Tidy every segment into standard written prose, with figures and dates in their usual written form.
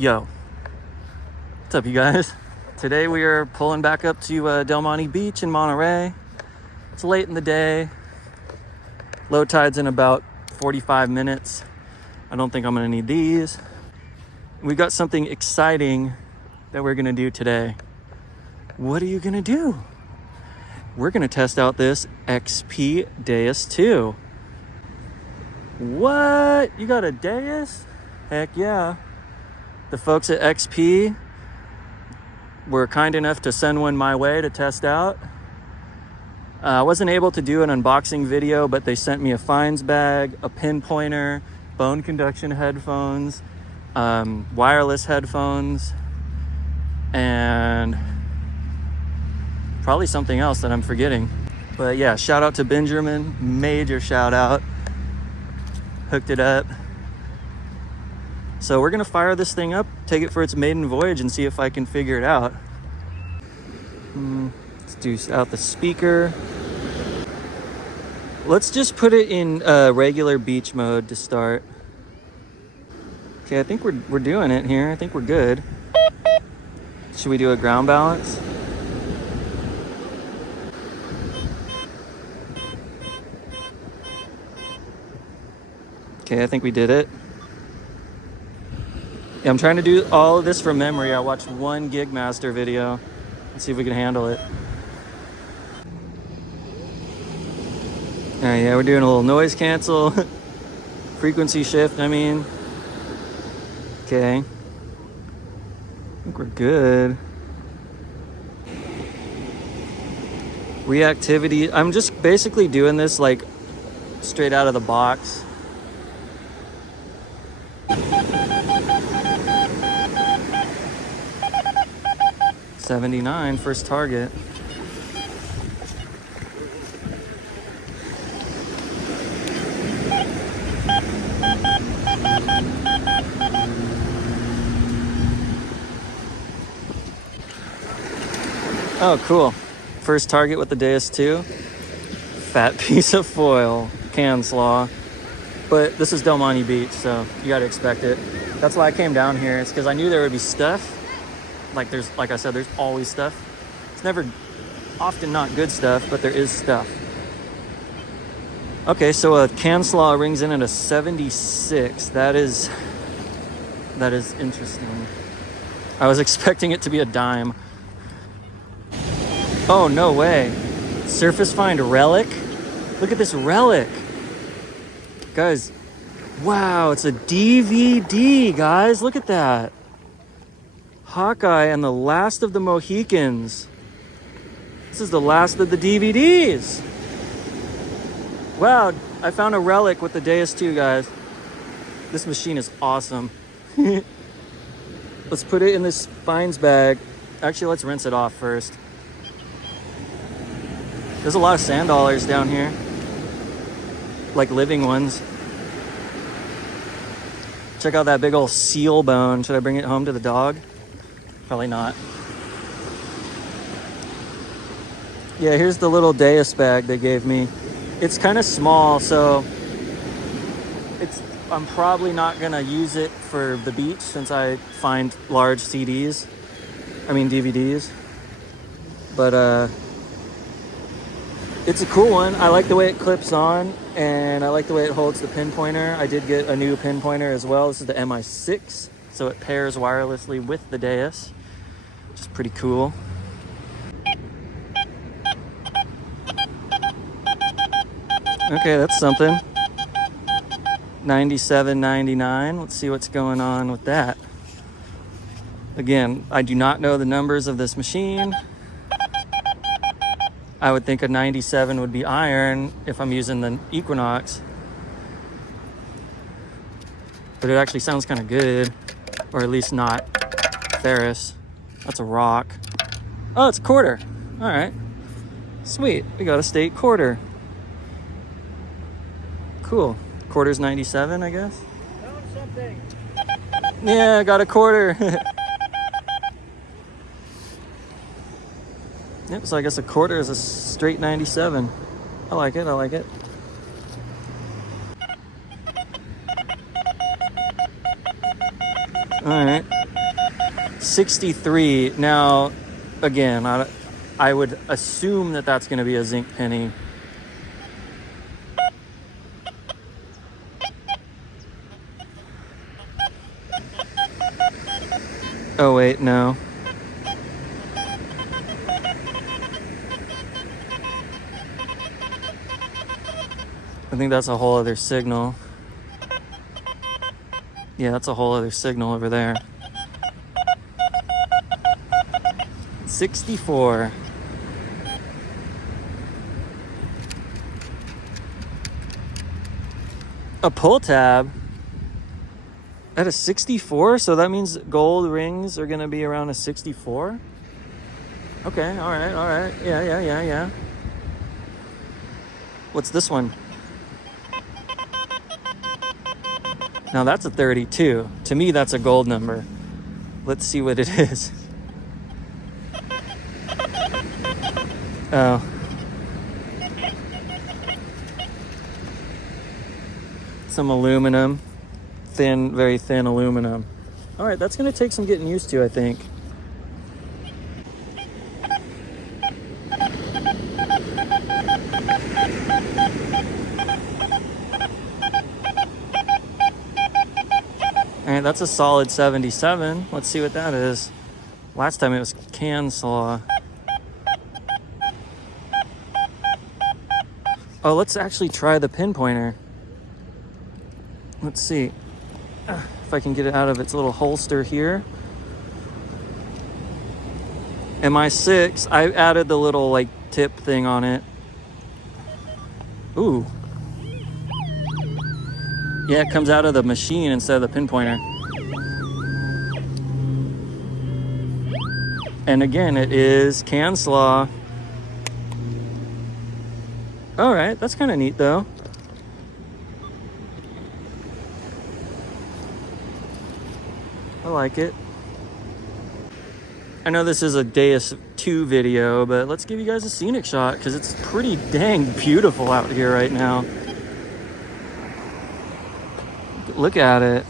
Yo, what's up, you guys? Today we are pulling back up to Del Monte Beach in Monterey. It's late in the day. Low tide's in about 45 minutes. I don't think I'm gonna need these. We got something exciting that we're gonna do today. What are you gonna do? We're gonna test out this XP Deus II. What? You got a Deus? Heck yeah. The folks at XP were kind enough to send one my way to test out. I wasn't able to do an unboxing video, but they sent me a fines bag, a pinpointer, bone conduction headphones, wireless headphones, and probably something else that I'm forgetting. But yeah, shout out to Benjamin, major shout out. Hooked it up. So we're gonna fire this thing up, take it for its maiden voyage, and see if I can figure it out. Let's do out the speaker. Let's just put it in regular beach mode to start. Okay, I think we're doing it here. I think we're good. Should we do a ground balance? Okay, I think we did it. Yeah, I'm trying to do all of this from memory. I watched one Gigmaster video. Let's see if we can handle it. All right, yeah, we're doing a little noise cancel. Frequency shift, I mean. Okay. I think we're good. Reactivity. I'm just basically doing this like straight out of the box. $79, first target. Oh, cool. First target with the Deus II. Fat piece of foil, can slaw. But this is Del Monte Beach, so you gotta expect it. That's why I came down here. It's because I knew there would be stuff. Like I said, there's always stuff. It's never, often not good stuff, but there is stuff. Okay, so a can slaw rings in at a 76. That is interesting. I was expecting it to be a dime. Oh, no way. Surface find relic? Look at this relic. Guys, wow, it's a DVD, guys. Look at that. Hawkeye and the Last of the Mohicans. This is the last of the DVDs. Wow, I found a relic with the Deus II, guys. This machine is awesome. Let's put it in this fines bag. Actually, let's rinse it off first. There's a lot of sand dollars down here. Like living ones. Check out that big old seal bone. Should I bring it home to the dog? Probably not. Yeah, here's the little Deus bag they gave me. It's kind of small, so I'm probably not gonna use it for the beach since I find large DVDs. But it's a cool one. I like the way it clips on, and I like the way it holds the pinpointer. I did get a new pinpointer as well. This is the MI6, so it pairs wirelessly with the Deus, which is pretty cool. Okay, that's something. 97.99. Let's see what's going on with that. Again, I do not know the numbers of this machine. I would think a 97 would be iron if I'm using the Equinox. But it actually sounds kind of good. Or at least not ferrous. That's a rock. Oh, it's a quarter. All right. Sweet. We got a state quarter. Cool. Quarter's 97, I guess. Found something. Yeah, I got a quarter. Yep, so I guess a quarter is a straight 97. I like it, I like it. All right. 63. Now, again, I would assume that that's going to be a zinc penny. Oh, wait, no. I think that's a whole other signal. Yeah, that's a whole other signal over there. 64. A pull tab at a 64? So that means gold rings are going to be around a 64? Okay, all right. Yeah. What's this one? Now that's a 32. To me, that's a gold number. Let's see what it is. Oh. Some aluminum. Thin, very thin aluminum. All right, that's going to take some getting used to, I think. All right, that's a solid 77. Let's see what that is. Last time it was can slaw. Oh, let's actually try the pinpointer. Let's see if I can get it out of its little holster here. MI6, I added the little like tip thing on it. Ooh. Yeah, it comes out of the machine instead of the pinpointer. And again, it is can slaw. All right, that's kind of neat though. I like it. I know this is a Deus II video, but let's give you guys a scenic shot because it's pretty dang beautiful out here right now. Look at it.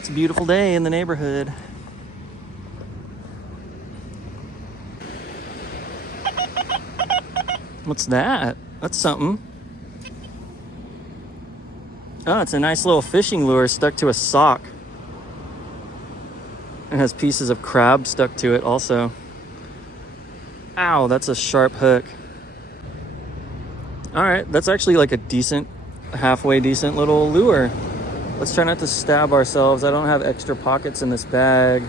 It's a beautiful day in the neighborhood. What's that? That's something. Oh, it's a nice little fishing lure stuck to a sock. It has pieces of crab stuck to it also. Ow, that's a sharp hook. All right, that's actually like a decent, halfway decent little lure. Let's try not to stab ourselves. I don't have extra pockets in this bag.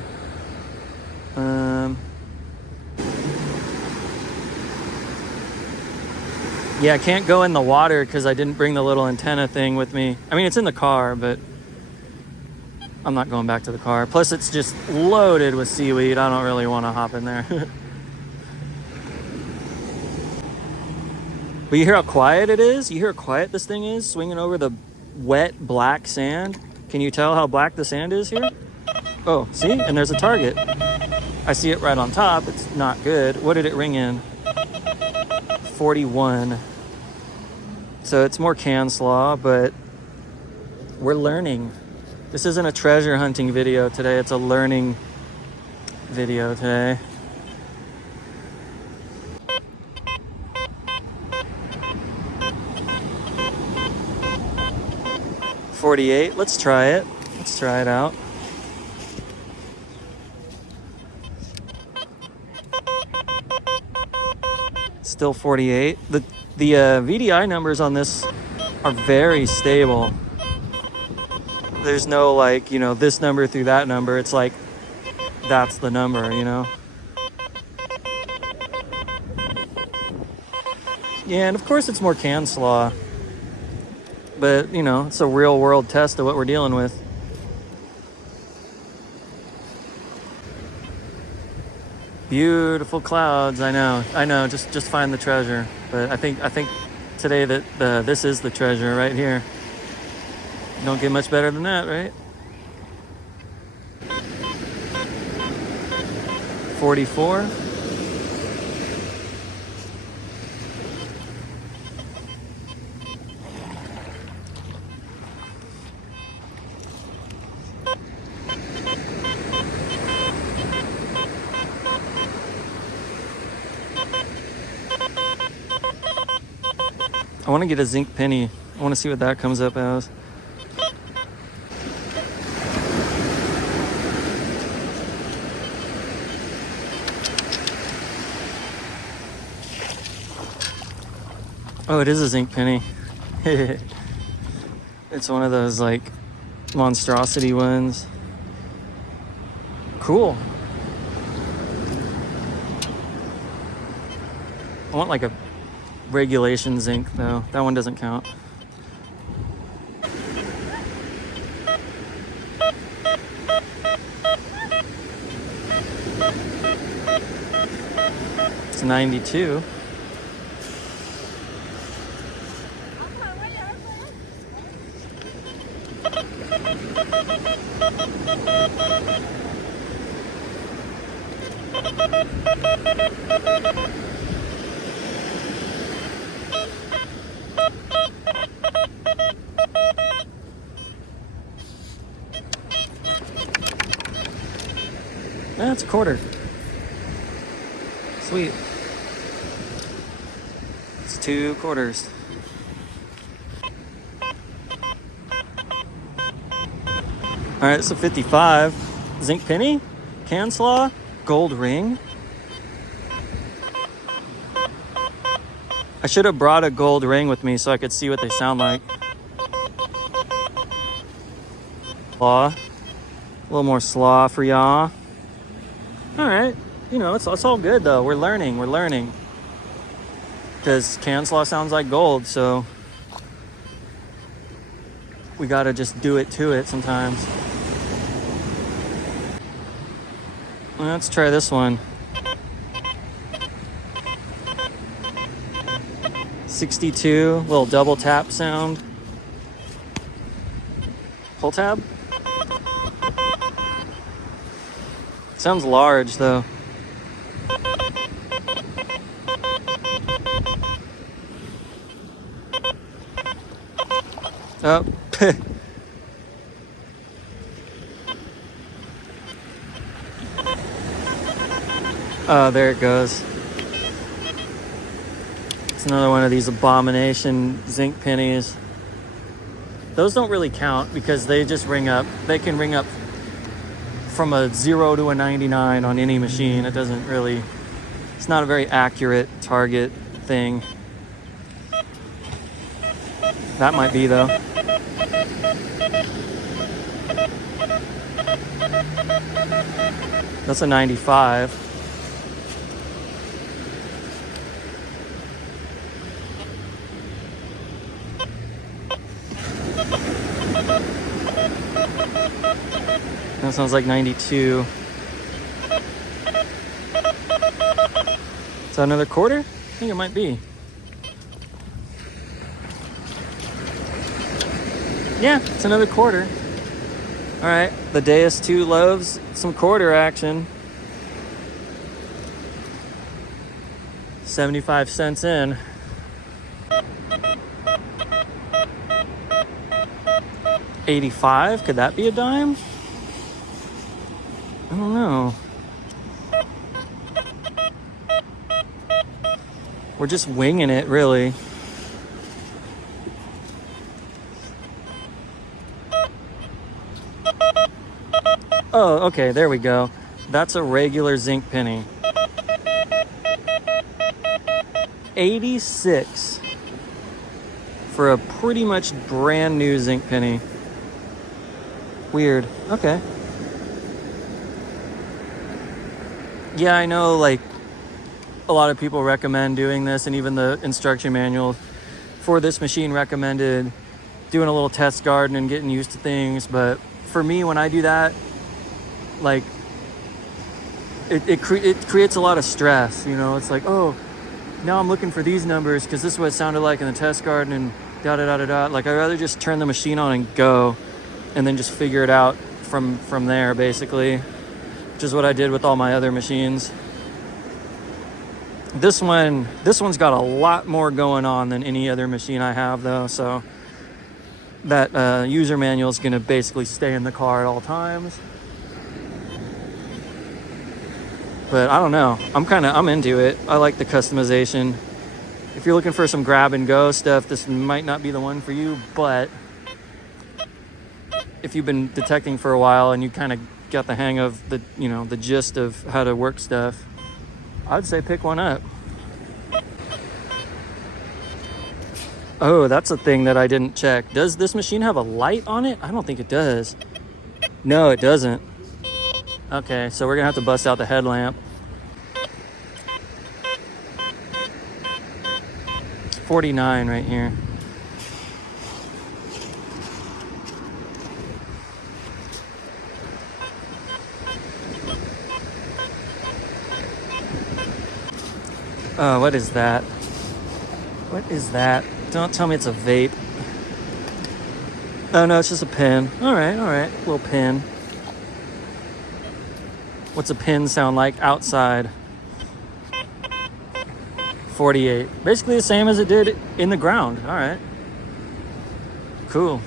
Yeah, I can't go in the water because I didn't bring the little antenna thing with me. I mean, it's in the car, but I'm not going back to the car. Plus, it's just loaded with seaweed. I don't really want to hop in there. But you hear how quiet it is? You hear how quiet this thing is swinging over the wet black sand? Can you tell how black the sand is here? Oh, see? And there's a target. I see it right on top. It's not good. What did it ring in? 41. So it's more can slaw, but we're learning. This isn't a treasure hunting video today. It's a learning video today. $48. Let's try it. Let's try it out. Still 48. The VDI numbers on this are very stable. There's no like, you know, this number through that number. It's like, that's the number, you know? Yeah, and of course it's more can slaw. But, you know, it's a real world test of what we're dealing with. Beautiful clouds. I know. Just find the treasure. But I think today that this is the treasure right here. Don't get much better than that, right? 44. I want to get a zinc penny. I want to see what that comes up as. Oh, it is a zinc penny. It's one of those like monstrosity ones. Cool. I want like a regulation zinc though. That one doesn't count. It's 92. That's a quarter. Sweet. It's 2 quarters. All right, so 55. Zinc penny, can slaw, gold ring. I should have brought a gold ring with me so I could see what they sound like. Slaw. A little more slaw for y'all. All right, it's all good though. We're learning. Because can slaw sounds like gold, so we gotta just do it to it sometimes. Let's try this one. 62, little double tap sound. Pull tab? Sounds large though. Oh. Oh, there it goes. It's another one of these abomination zinc pennies. Those don't really count because they just ring up. They can ring up from a 0 to a 99 on any machine. It doesn't really, it's not a very accurate target thing. That might be though. That's a 95. That sounds like 92. Is that another quarter? I think it might be. Yeah, it's another quarter. All right, the Deus II loves some quarter action. 75 cents in. $85, could that be a dime? I don't know. We're just winging it, really. Oh, okay, there we go. That's a regular zinc penny. 86 for a pretty much brand new zinc penny. Weird. Okay. Yeah, I know, like, a lot of people recommend doing this, and even the instruction manual for this machine recommended doing a little test garden and getting used to things. But for me, when I do that, like, it creates a lot of stress, you know. It's like, oh, now I'm looking for these numbers because this is what it sounded like in the test garden and da da da da da. Like, I'd rather just turn the machine on and go, and then just figure it out from there, basically, which is what I did with all my other machines. This one's got a lot more going on than any other machine I have, though, so that user manual is going to basically stay in the car at all times. But I don't know, I'm into it. I like the customization. If you're looking for some grab and go stuff, this might not be the one for you, but if you've been detecting for a while and you kind of got the hang of the gist of how to work stuff, I'd say pick one up. Oh, that's a thing that I didn't check. Does this machine have a light on it? I don't think it does. No, it doesn't. Okay, so we're gonna have to bust out the headlamp. It's 49 right here. Oh, what is that? What is that? Don't tell me it's a vape. Oh no, it's just a pin. All right, little pin. What's a pin sound like outside? 48. Basically the same as it did in the ground. All right. Cool.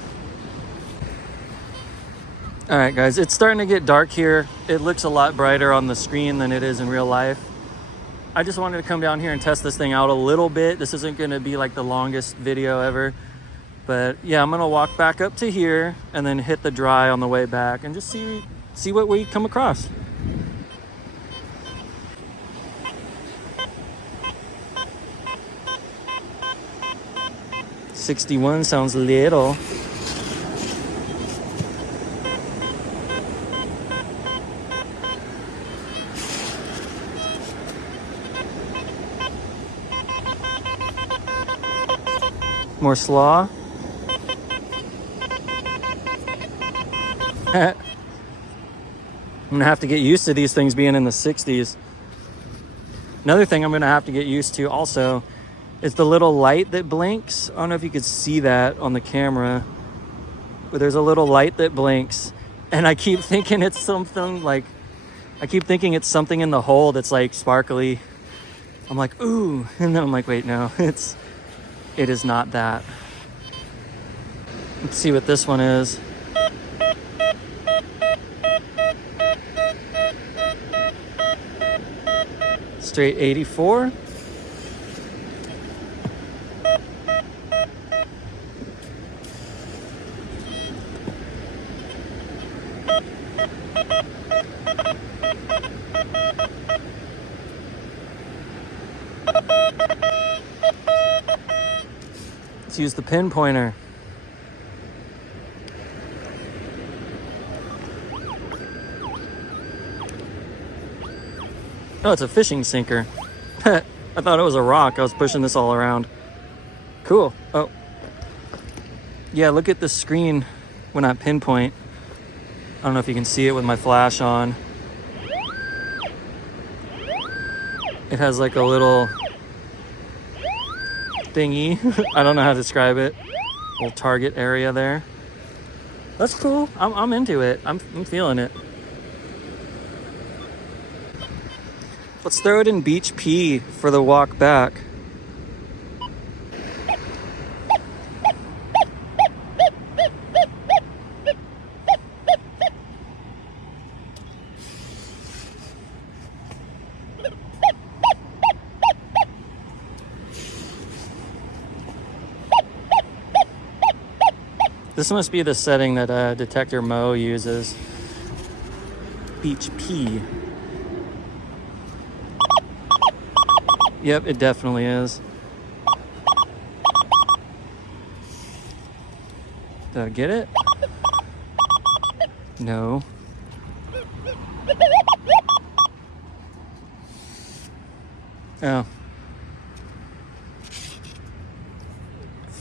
All right, guys, it's starting to get dark here. It looks a lot brighter on the screen than it is in real life. I just wanted to come down here and test this thing out a little bit. This isn't going to be like the longest video ever. But yeah, I'm going to walk back up to here and then hit the dry on the way back and just see what we come across. $61 sounds little. More slaw. I'm gonna have to get used to these things being in the 60s. Another thing I'm gonna have to get used to also is the little light that blinks. I don't know if you could see that on the camera, but there's a little light that blinks, and I keep thinking it's something like, I keep thinking it's something in the hole that's like sparkly. I'm like, ooh, and then I'm like, wait, no, it is not that. Let's see what this one is. Straight 84. Let's use the pinpointer. Oh, it's a fishing sinker. I thought it was a rock. I was pushing this all around. Cool. Oh. Yeah, look at the screen when I pinpoint. I don't know if you can see it with my flash on. It has like a little thingy. I don't know how to describe it. Little target area there. That's cool. I'm into it. I'm feeling it. Let's throw it in Beach P for the walk back. This must be the setting that Detector Mo uses. Beach P. Yep, it definitely is. Did I get it? No. Oh.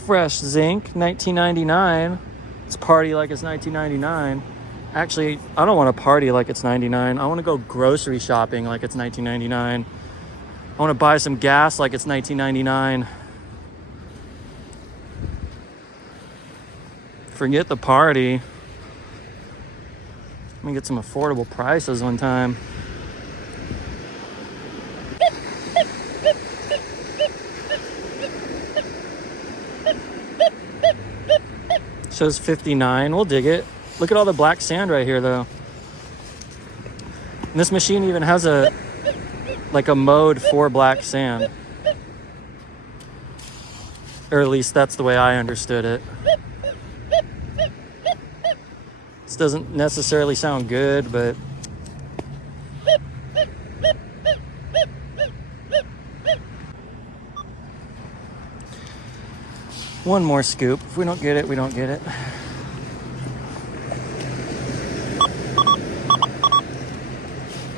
Fresh zinc, 1999. Let's party like it's 1999. Actually, I don't want to party like it's 99. I want to go grocery shopping like it's 1999. I want to buy some gas like it's 1999. Forget the party. Let me get some affordable prices one time. Shows 59. We'll dig it. Look at all the black sand right here, though. And this machine even has a mode for black sand. Or at least that's the way I understood it. This doesn't necessarily sound good, but one more scoop. If we don't get it, we don't get it.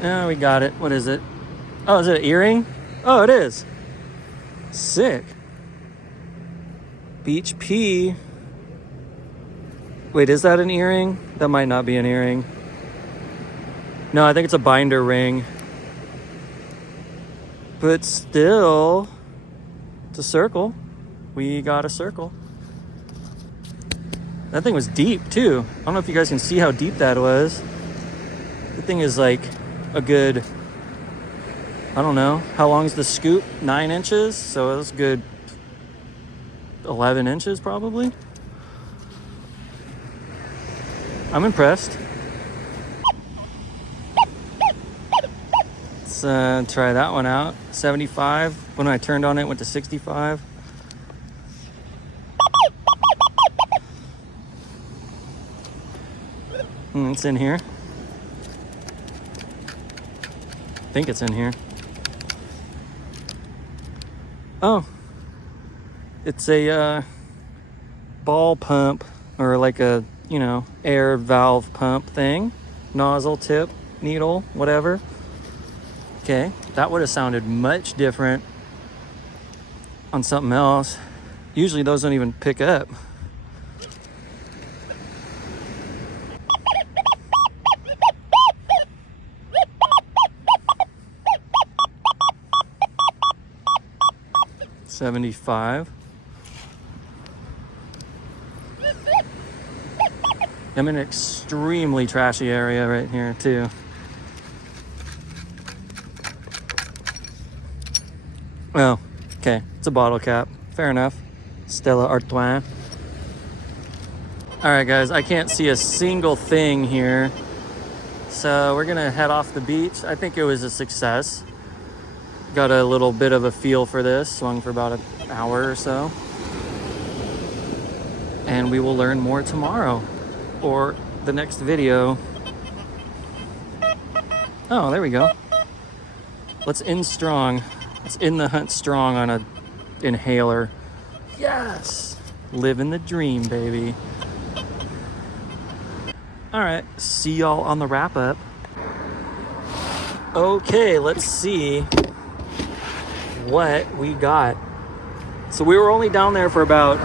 Oh, we got it. What is it? Oh, is it an earring? Oh, it is. Sick. Beach P. Wait, is that an earring? That might not be an earring. No, I think it's a binder ring. But still, it's a circle. We got a circle. That thing was deep too. I don't know if you guys can see how deep that was. The thing is like a good, I don't know, how long is the scoop? 9 inches? So it was good 11 inches probably. I'm impressed. Let's try that one out. 75. When I turned on it, it went to 65. It's in here. I think it's in here. Oh, it's a ball pump, or like a, you know, air valve pump thing. Nozzle tip, needle, whatever. Okay, that would have sounded much different on something else. Usually those don't even pick up. $75. I'm in an extremely trashy area right here too. Oh, okay. It's a bottle cap. Fair enough. Stella Artois. All right, guys. I can't see a single thing here. So we're going to head off the beach. I think it was a success. Got a little bit of a feel for this. Swung for about an hour or so. And we will learn more tomorrow. Or the next video. Oh, there we go. Let's end strong. Let's end the hunt strong on a inhaler. Yes! Living the dream, baby. All right, see y'all on the wrap up. Okay, let's see what we got. So we were only down there for about,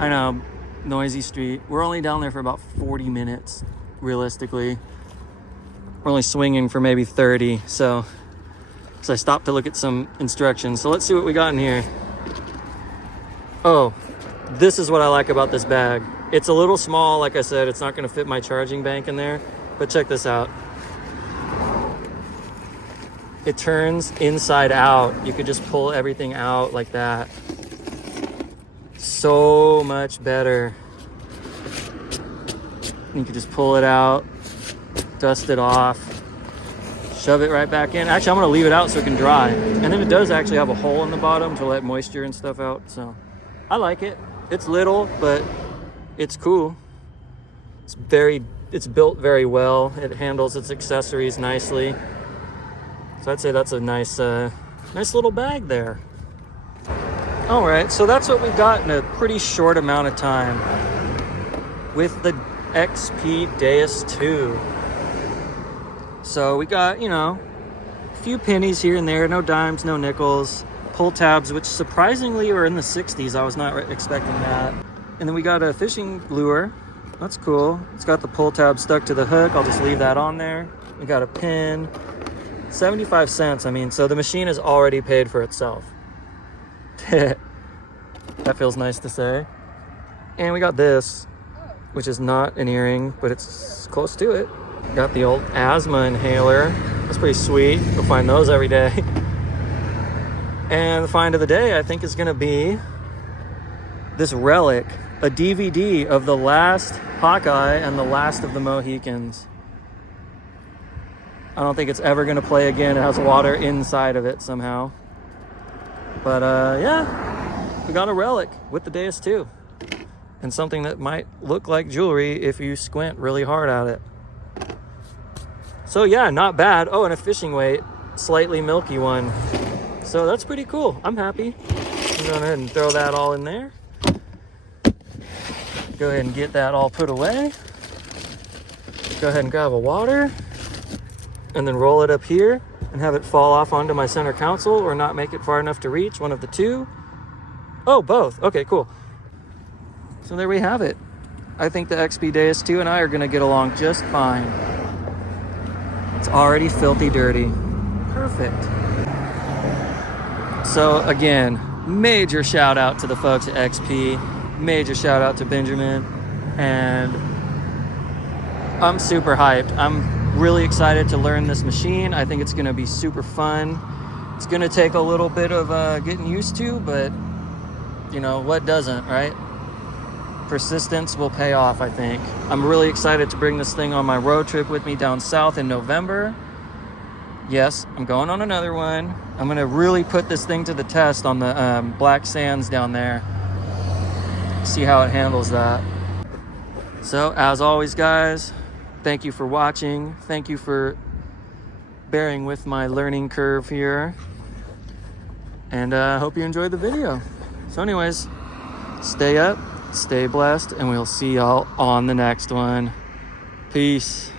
I know, noisy street. We're only down there for about 40 minutes, realistically. We're only swinging for maybe 30, so I stopped to look at some instructions. So let's see what we got in here. Oh, this is what I like about this bag. It's a little small, like I said, it's not gonna fit my charging bank in there, but check this out. It turns inside out. You could just pull everything out like that. So much better. You can just pull it out, dust it off, shove it right back in. Actually, I'm gonna leave it out so it can dry. And then it does actually have a hole in the bottom to let moisture and stuff out. So I like it. It's little, but it's cool. It's built very well. It handles its accessories nicely. So I'd say that's a nice little bag there. All right, so that's what we got in a pretty short amount of time with the XP Deus II. So we got, you know, a few pennies here and there, no dimes, no nickels, pull tabs, which surprisingly are in the 60s. I was not expecting that. And then we got a fishing lure, That's cool. It's got the pull tab stuck to the hook. I'll just leave that on there. We got a pin. 75 cents. I mean, so the machine is already paid for itself. That feels nice to say. And we got this, which is not an earring, but it's close to it. Got the old asthma inhaler. That's pretty sweet. You'll find those every day. And the find of the day, I think, is going to be this relic, a DVD of the last Hawkeye and the last of the Mohicans. I don't think it's ever going to play again. It has water inside of it somehow. But yeah, we got a relic with the Deus II. And something that might look like jewelry if you squint really hard at it. So yeah, not bad. Oh, and a fishing weight, slightly milky one. So that's pretty cool. I'm happy. I'm going ahead and throw that all in there. Go ahead and get that all put away. Go ahead and grab a water. And then roll it up here and have it fall off onto my center console or not make it far enough to reach, one of the two. Oh, both. Okay, cool. So there we have it. I think the XP Deus II and I are going to get along just fine. It's already filthy dirty. Perfect. So again, major shout out to the folks at XP. Major shout out to Benjamin. And I'm super hyped. I'm really excited to learn this machine. I think it's going to be super fun. It's going to take a little bit of getting used to, but you know, what doesn't, right? Persistence will pay off, I think. I'm really excited to bring this thing on my road trip with me down south in November. Yes, I'm going on another one. I'm going to really put this thing to the test on the black sands down there. See how it handles that. So, as always, guys, thank you for watching. Thank you for bearing with my learning curve here. And I hope you enjoyed the video. So anyways, stay up, stay blessed, and we'll see y'all on the next one. Peace.